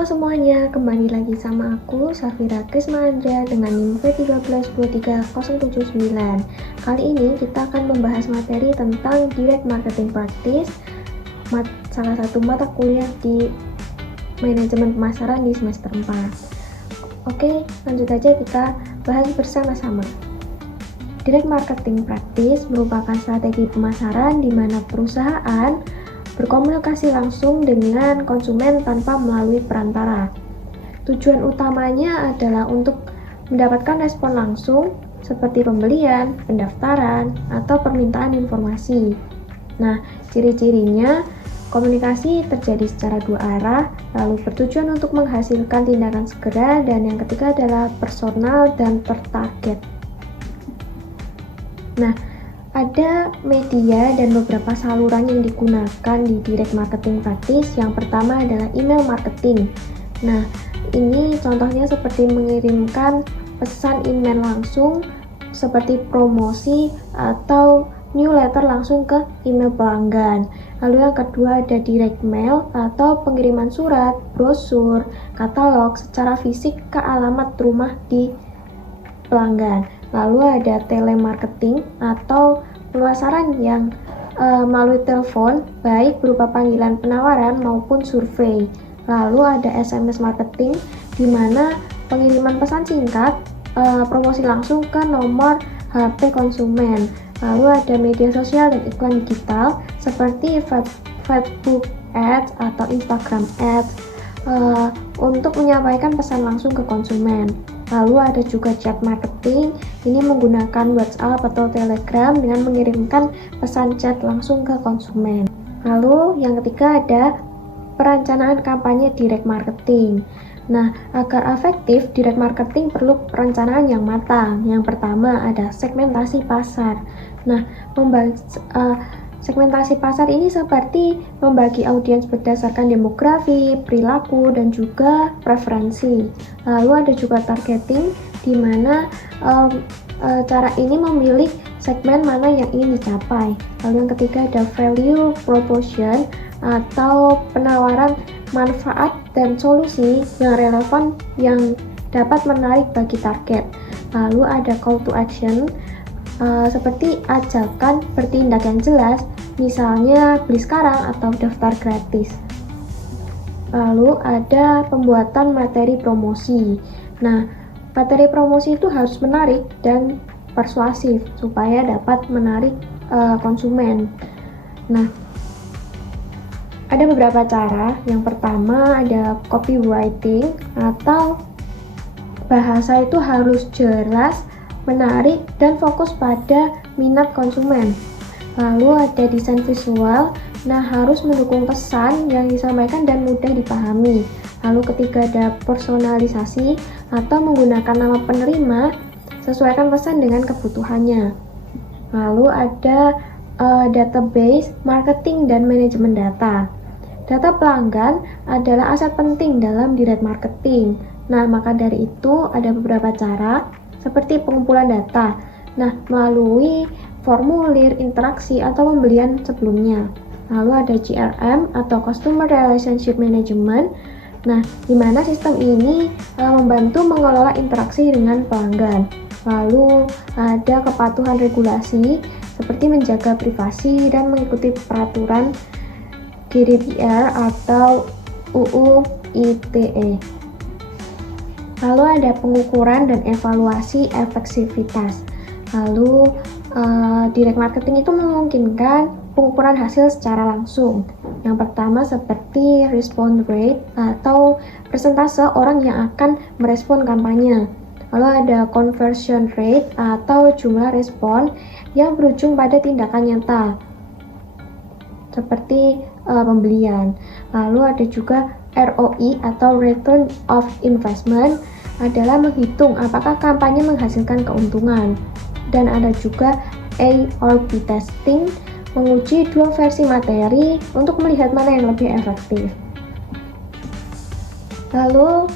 Halo semuanya, kembali lagi sama aku, Safira Krismaandra dengan NIM V13230079. Kali ini kita akan membahas materi tentang Direct Marketing Practice, salah satu mata kuliah di Manajemen Pemasaran di semester 4. Oke, lanjut aja kita bahas bersama-sama. Direct Marketing Practice merupakan strategi pemasaran di mana perusahaan berkomunikasi langsung dengan konsumen tanpa melalui perantara. Tujuan utamanya adalah untuk mendapatkan respon langsung seperti pembelian, pendaftaran, atau permintaan informasi. Nah, ciri-cirinya komunikasi terjadi secara dua arah, lalu bertujuan untuk menghasilkan tindakan segera, dan yang ketiga adalah personal dan tertarget. Nah, ada media dan beberapa saluran yang digunakan di Direct Marketing Practice. Yang pertama adalah email marketing. Nah, ini contohnya seperti mengirimkan pesan email langsung seperti promosi atau newsletter langsung ke email pelanggan. Lalu yang kedua ada direct mail atau pengiriman surat, brosur, katalog secara fisik ke alamat rumah di pelanggan. Lalu ada telemarketing atau pemasaran yang melalui telepon, baik berupa panggilan penawaran maupun survei. Lalu ada SMS marketing, di mana pengiriman pesan singkat, promosi langsung ke nomor HP konsumen. Lalu ada media sosial dan iklan digital seperti Facebook Ads atau Instagram Ads untuk menyampaikan pesan langsung ke konsumen. Lalu ada juga chat marketing, ini menggunakan WhatsApp atau Telegram dengan mengirimkan pesan chat langsung ke konsumen. Lalu yang ketiga ada perencanaan kampanye direct marketing. Nah, agar efektif, direct marketing perlu perencanaan yang matang. Yang pertama ada segmentasi pasar. Nah, segmentasi pasar ini seperti membagi audiens berdasarkan demografi, perilaku, dan juga preferensi. Lalu ada juga targeting, di mana cara ini memilih segmen mana yang ingin dicapai. Lalu yang ketiga ada value proposition atau penawaran manfaat dan solusi yang relevan yang dapat menarik bagi target. Lalu ada call to action, seperti ajakan bertindak yang jelas, misalnya beli sekarang atau daftar gratis. Lalu ada pembuatan materi promosi. Nah, materi promosi itu harus menarik dan persuasif supaya dapat menarik konsumen. Nah, ada beberapa cara. Yang pertama ada copywriting atau bahasa itu harus jelas, menarik, dan fokus pada minat konsumen. Lalu ada desain visual, nah harus mendukung pesan yang disampaikan dan mudah dipahami. Lalu ketiga ada personalisasi atau menggunakan nama penerima, sesuaikan pesan dengan kebutuhannya. Lalu ada database, marketing, dan manajemen data. Data pelanggan adalah aset penting dalam direct marketing. Nah, maka dari itu ada beberapa cara seperti pengumpulan data, nah melalui formulir, interaksi, atau pembelian sebelumnya. Lalu ada CRM atau Customer Relationship Management, nah di mana sistem ini membantu mengelola interaksi dengan pelanggan. Lalu ada kepatuhan regulasi seperti menjaga privasi dan mengikuti peraturan GDPR atau UU ITE. Lalu ada pengukuran dan evaluasi efektivitas. Lalu direct marketing itu memungkinkan pengukuran hasil secara langsung. Yang pertama seperti response rate atau persentase orang yang akan merespon kampanye. Lalu ada conversion rate atau jumlah respon yang berujung pada tindakan nyata seperti pembelian. Lalu ada juga ROI atau return of investment, adalah menghitung apakah kampanye menghasilkan keuntungan. Dan ada juga A/B testing, menguji dua versi materi untuk melihat mana yang lebih efektif. Lalu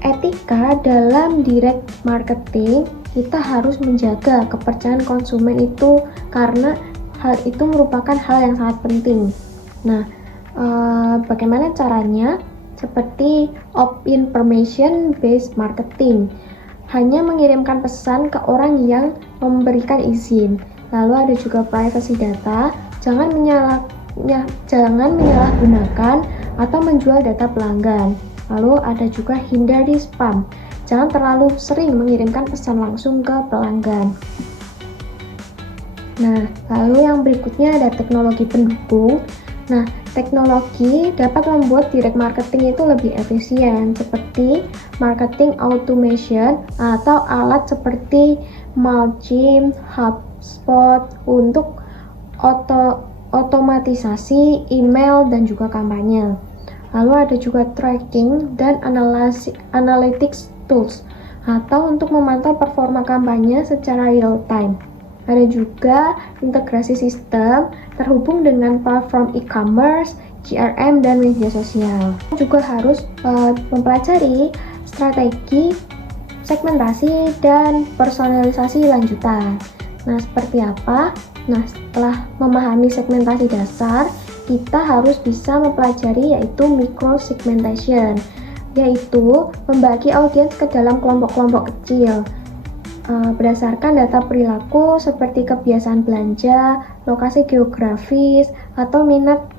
etika dalam direct marketing, kita harus menjaga kepercayaan konsumen itu karena hal itu merupakan hal yang sangat penting. Nah, Bagaimana caranya? Seperti opt-in permission based marketing, hanya mengirimkan pesan ke orang yang memberikan izin. Lalu ada juga privacy data, jangan menyalahgunakan atau menjual data pelanggan. Lalu ada juga hindari spam, jangan terlalu sering mengirimkan pesan langsung ke pelanggan. Nah, lalu yang berikutnya ada teknologi pendukung. Nah, teknologi dapat membuat direct marketing itu lebih efisien, seperti marketing automation atau alat seperti Mailchimp, HubSpot untuk otomatisasi email dan juga kampanye. Lalu ada juga tracking dan analytics tools atau untuk memantau performa kampanye secara real time. Ada juga integrasi sistem terhubung dengan platform e-commerce, CRM, dan media sosial. Juga harus mempelajari strategi segmentasi dan personalisasi lanjutan. Nah, seperti apa? Nah, setelah memahami segmentasi dasar, kita harus bisa mempelajari yaitu micro segmentation, yaitu membagi audiens ke dalam kelompok-kelompok kecil berdasarkan data perilaku seperti kebiasaan belanja, lokasi geografis, atau minat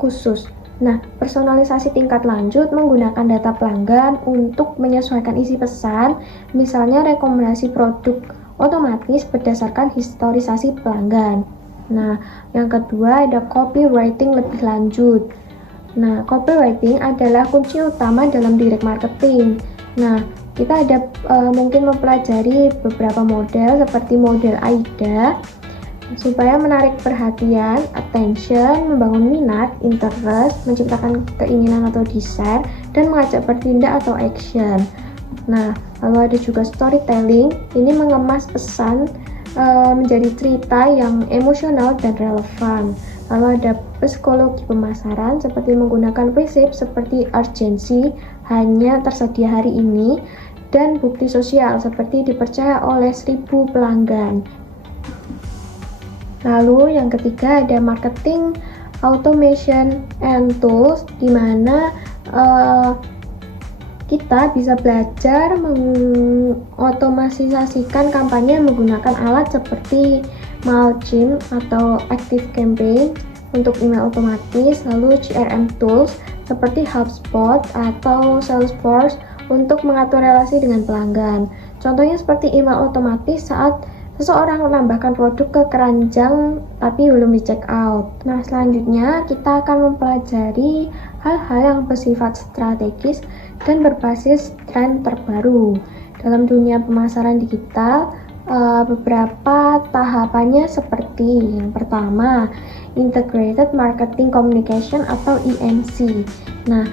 khusus. Nah, personalisasi tingkat lanjut menggunakan data pelanggan untuk menyesuaikan isi pesan, misalnya rekomendasi produk otomatis berdasarkan historisasi pelanggan. Nah, yang kedua ada copywriting lebih lanjut. Nah, copywriting adalah kunci utama dalam direct marketing. Nah, kita ada mungkin mempelajari beberapa model seperti model AIDA supaya menarik perhatian, attention, membangun minat, interest, menciptakan keinginan atau desire, dan mengajak bertindak atau action. Nah, lalu ada juga storytelling, ini mengemas pesan menjadi cerita yang emosional dan relevan. Lalu ada psikologi pemasaran seperti menggunakan prinsip seperti urgency, hanya tersedia hari ini, dan bukti sosial seperti dipercaya oleh 1000 pelanggan. Lalu yang ketiga ada marketing automation and tools, di mana kita bisa belajar mengotomatisasikan kampanye menggunakan alat seperti Mailchimp atau ActiveCampaign untuk email otomatis, lalu CRM tools seperti HubSpot atau Salesforce untuk mengatur relasi dengan pelanggan. Contohnya seperti email otomatis saat seseorang menambahkan produk ke keranjang tapi belum di check out. Nah, selanjutnya kita akan mempelajari hal-hal yang bersifat strategis dan berbasis tren terbaru. Dalam dunia pemasaran digital, beberapa tahapannya seperti yang pertama, Integrated Marketing Communication atau IMC. Nah,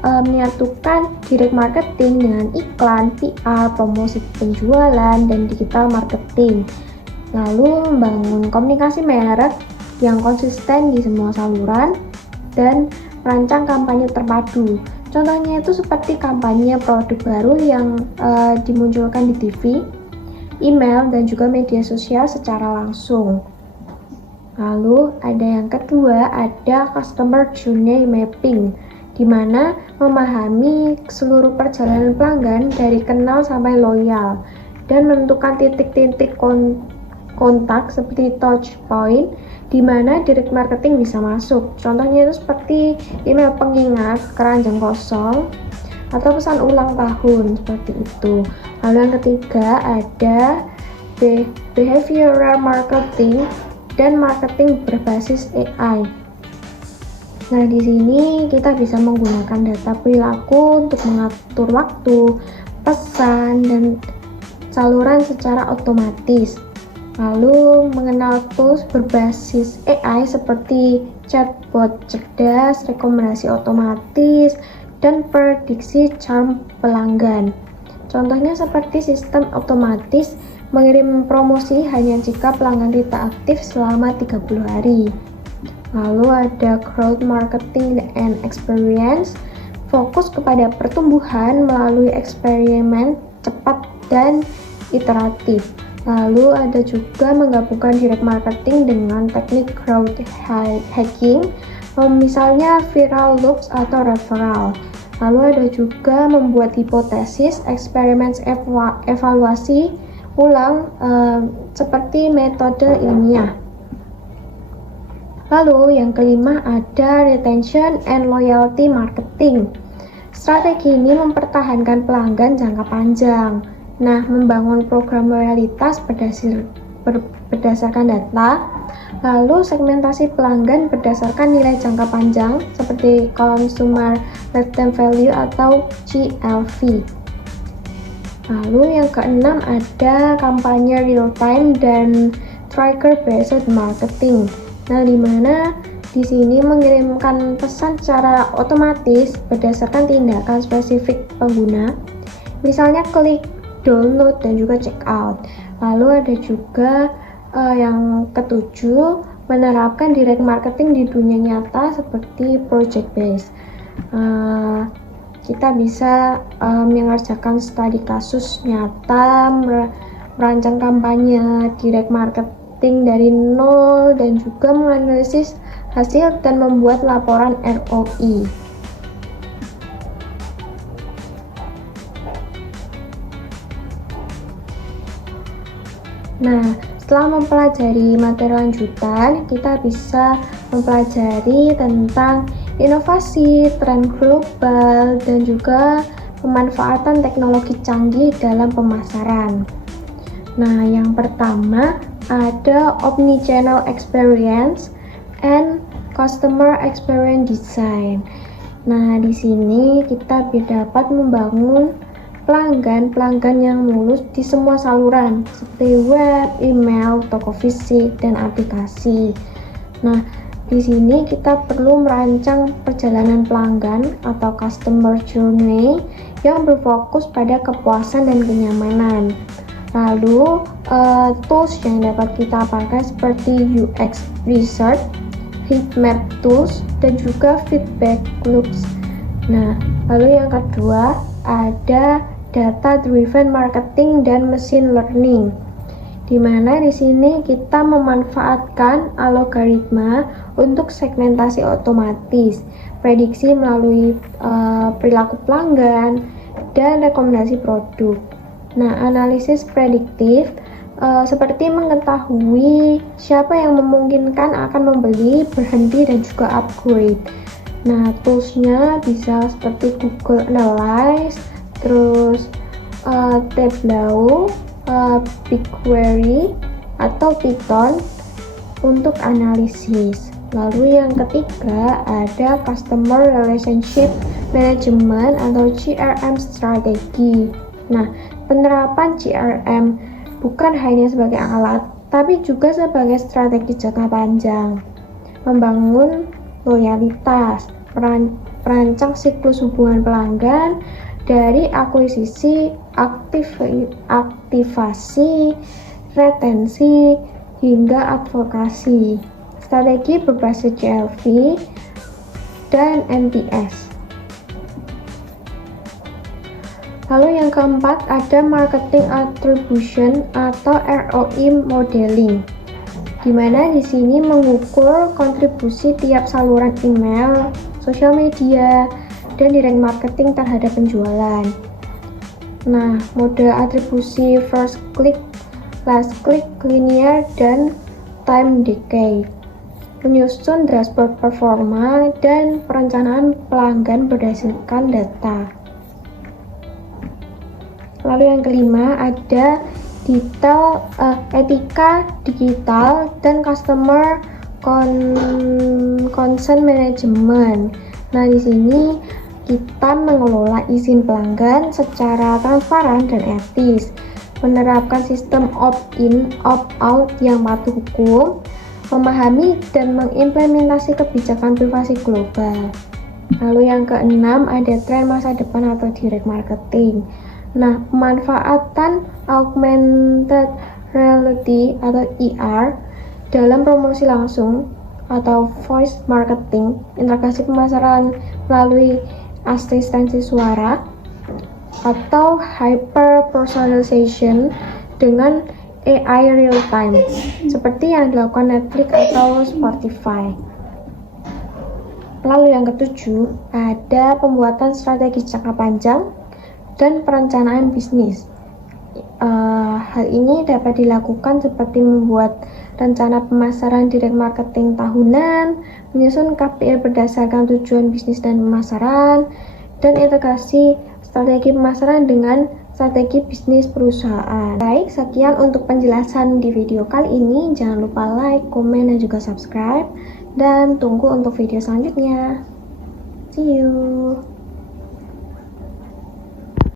menyatukan direct marketing dengan iklan, PR, promosi penjualan, dan digital marketing. Lalu membangun komunikasi merek yang konsisten di semua saluran dan merancang kampanye terpadu. Contohnya itu seperti kampanye produk baru yang dimunculkan di TV, email, dan juga media sosial secara langsung. Lalu ada yang kedua, ada Customer Journey Mapping, di mana memahami seluruh perjalanan pelanggan dari kenal sampai loyal dan menentukan titik-titik kontak seperti touch point di mana direct marketing bisa masuk. Contohnya itu seperti email pengingat, keranjang kosong, atau pesan ulang tahun seperti itu. Lalu yang ketiga ada behavioral marketing dan marketing berbasis AI. Nah, di sini kita bisa menggunakan data perilaku untuk mengatur waktu, pesan, dan saluran secara otomatis. Lalu mengenal tools berbasis AI seperti chatbot cerdas, rekomendasi otomatis, dan prediksi charm pelanggan. Contohnya seperti sistem otomatis mengirim promosi hanya jika pelanggan tidak aktif selama 30 hari. Lalu ada growth marketing and experience, fokus kepada pertumbuhan melalui eksperimen cepat dan iteratif. Lalu ada juga menggabungkan direct marketing dengan teknik growth hacking Misalnya viral loops atau referral. Lalu ada juga membuat hipotesis, eksperimen evaluasi ulang seperti metode ilmiah. Lalu yang kelima ada retention and loyalty marketing. Strategi ini mempertahankan pelanggan jangka panjang. Nah, membangun program loyalitas berdasarkan data, lalu segmentasi pelanggan berdasarkan nilai jangka panjang seperti Consumer Lifetime Value atau CLV. Lalu yang keenam ada kampanye real time dan trigger based marketing. Nah, di mana di sini mengirimkan pesan secara otomatis berdasarkan tindakan spesifik pengguna, misalnya klik, download, dan juga check out. Lalu ada juga yang ketujuh, menerapkan direct marketing di dunia nyata seperti project based. Kita bisa mengerjakan studi kasus nyata, merancang kampanye direct marketing dari nol, dan juga menganalisis hasil dan membuat laporan ROI. Nah, setelah mempelajari materi lanjutan, kita bisa mempelajari tentang inovasi, tren global, dan juga pemanfaatan teknologi canggih dalam pemasaran. Nah, yang pertama ada omnichannel experience and customer experience design. Nah, di sini kita dapat membangun pelanggan yang mulus di semua saluran seperti web, email, toko fisik, dan aplikasi. Nah, di sini kita perlu merancang perjalanan pelanggan atau customer journey yang berfokus pada kepuasan dan kenyamanan. Lalu, tools yang dapat kita pakai seperti UX research, heat map tools, dan juga feedback loops. Nah, lalu yang kedua ada data driven marketing dan machine learning, di mana di sini kita memanfaatkan algoritma untuk segmentasi otomatis, prediksi melalui perilaku pelanggan, dan rekomendasi produk. Nah, analisis prediktif seperti mengetahui siapa yang memungkinkan akan membeli, berhenti, dan juga upgrade. Nah, toolsnya bisa seperti Google Analytics, terus Tableau, BigQuery, atau Python untuk analisis. Lalu yang ketiga ada Customer Relationship Management atau CRM strategi. Nah, penerapan CRM bukan hanya sebagai alat, tapi juga sebagai strategi jangka panjang. Membangun loyalitas, perancang siklus hubungan pelanggan dari akuisisi, aktivasi, retensi, hingga advokasi. Strategi berbasis CLV dan NPS. Lalu yang keempat ada marketing attribution atau ROI modeling, di mana di sini mengukur kontribusi tiap saluran email, sosial media, dan direct marketing terhadap penjualan. Nah, mode atribusi first click, last click, linear, dan time decay. Menyusun dashboard performa dan perencanaan pelanggan berdasarkan data. Lalu yang kelima ada etika digital dan customer consent management. Nah, di sini kita mengelola izin pelanggan secara transparan dan etis, menerapkan sistem opt-in, opt-out yang patuh hukum, memahami dan mengimplementasi kebijakan privasi global. Lalu yang keenam ada tren masa depan atau direct marketing. Nah, pemanfaatan augmented reality atau AR dalam promosi langsung atau voice marketing, integrasi pemasaran melalui asistensi suara, atau hyper personalization dengan AI real time seperti yang dilakukan Netflix atau Spotify. Lalu yang ketujuh, ada pembuatan strategi jangka panjang dan perencanaan bisnis. Hal ini dapat dilakukan seperti membuat rencana pemasaran direct marketing tahunan, menyusun KPI berdasarkan tujuan bisnis dan pemasaran, dan integrasi strategi pemasaran dengan strategi bisnis perusahaan. Baik, sekian untuk penjelasan di video kali ini. Jangan lupa like, komen, dan juga subscribe. Dan tunggu untuk video selanjutnya. See you.